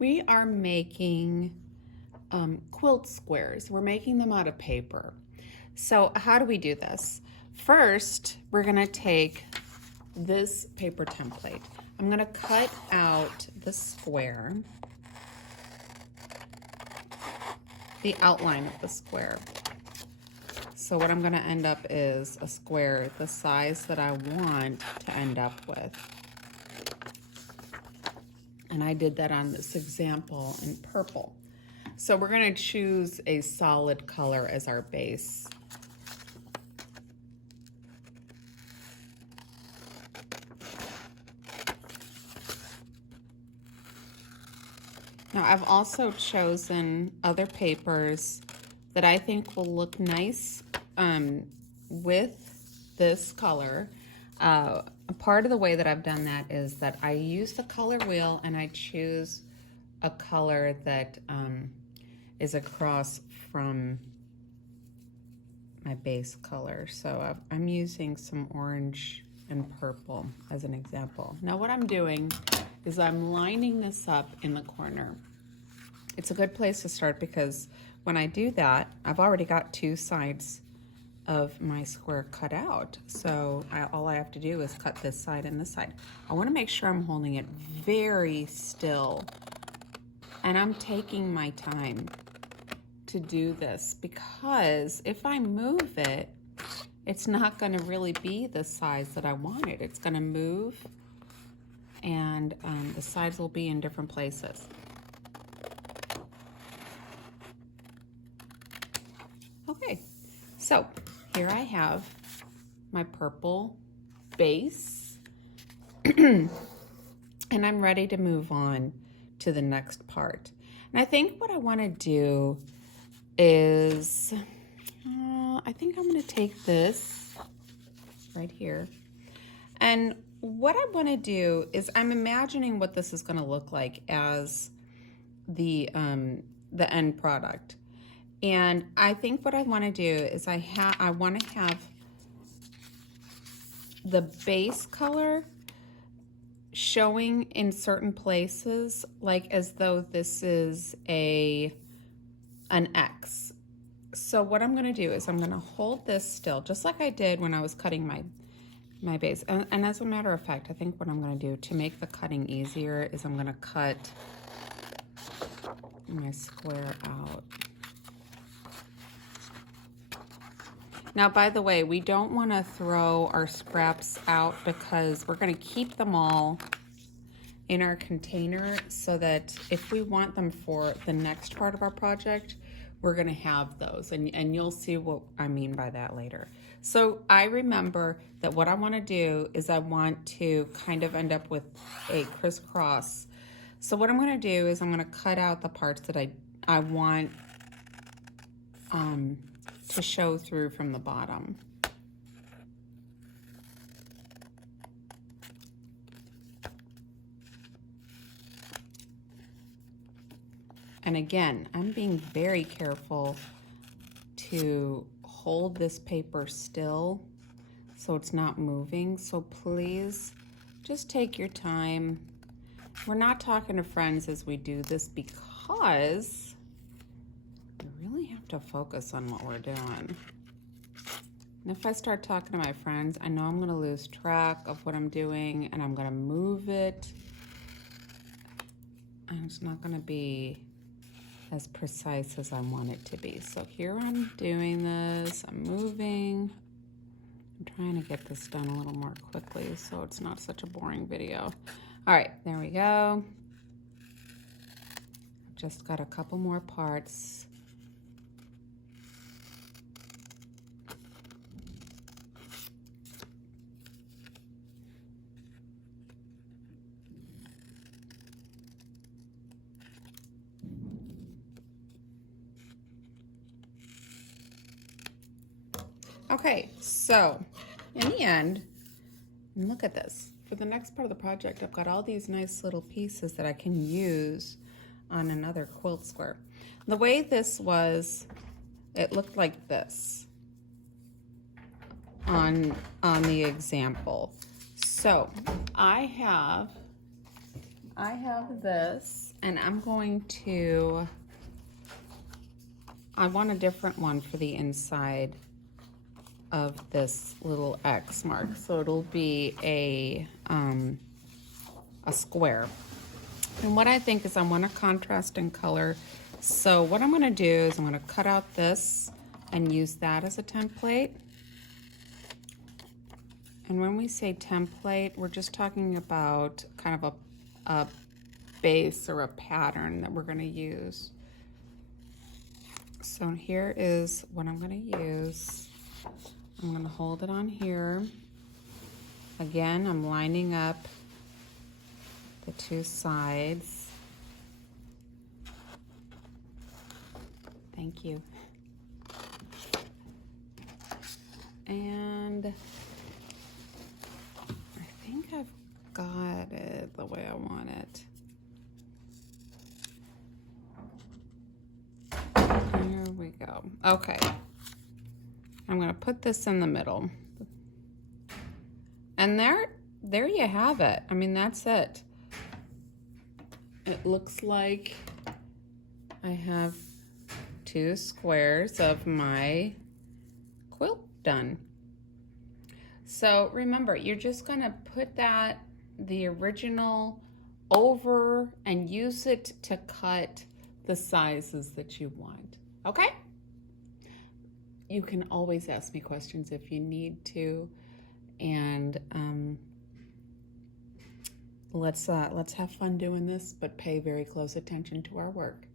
We are making quilt squares. We're making them out of paper. So how do we do this? First, we're gonna take this paper template. I'm gonna cut out the square, the outline of the square. So what I'm gonna end up is a square the size that I want to end up with. And I did that on this example in purple. So we're gonna choose a solid color as our base. Now I've also chosen other papers that I think will look nice with this color. Part of the way that I've done that is that I use the color wheel and I choose a color that is across from my base color. So I'm using some orange and purple as an example. Now what I'm doing is I'm lining this up in the corner. It's a good place to start because when I do that, I've already got two sides of my square cut out. So all I have to do is cut this side and this side. I want to make sure I'm holding it very still. And I'm taking my time to do this because if I move it, it's not going to really be the size that I want it. It's going to move and the sides will be in different places. Okay, so here I have my purple base and I'm ready to move on to the next part. And I think what I want to do is, I think I'm going to take this right here. And what I want to do is I'm imagining what this is going to look like as the end product. And I think what I want to do is I want to have the base color showing in certain places, like as though this is an X. So what I'm going to do is I'm going to hold this still, just like I did when I was cutting my base. And as a matter of fact, I think what I'm going to do to make the cutting easier is I'm going to cut my square out. Now, by the way, we don't want to throw our scraps out because we're going to keep them all in our container so that if we want them for the next part of our project, we're going to have those. And you'll see what I mean by that later. So I remember that what I want to do is I want to kind of end up with a crisscross. So what I'm going to do is I'm going to cut out the parts that I want to show through from the bottom. And again, I'm being very careful to hold this paper still so it's not moving. So please just take your time. We're not talking to friends as we do this because we really have to focus on what we're doing. And if I start talking to my friends, I know I'm going to lose track of what I'm doing and I'm going to move it. And it's not going to be as precise as I want it to be. So here I'm doing this, I'm moving. I'm trying to get this done a little more quickly so it's not such a boring video. All right, there we go. I've just got a couple more parts. Okay, so in the end, look at this. For the next part of the project, I've got all these nice little pieces that I can use on another quilt square. The way this was, it looked like this on the example. So I have this, and I'm going to, I want a different one for the inside of this little X mark. So it'll be a square. And what I think is I want a contrast in color. So what I'm gonna do is I'm gonna cut out this and use that as a template. And when we say template, we're just talking about kind of a base or a pattern that we're gonna use. So here is what I'm gonna use. I'm gonna hold it on here. Again, I'm lining up the two sides. Thank you. And I think I've got it the way I want it. Here we go. Okay. I'm going to put this in the middle. And there you have it. I mean, that's it. It looks like I have two squares of my quilt done. So remember, you're just going to put the original over and use it to cut the sizes that you want. Okay? You can always ask me questions if you need to, and let's have fun doing this, but pay very close attention to our work.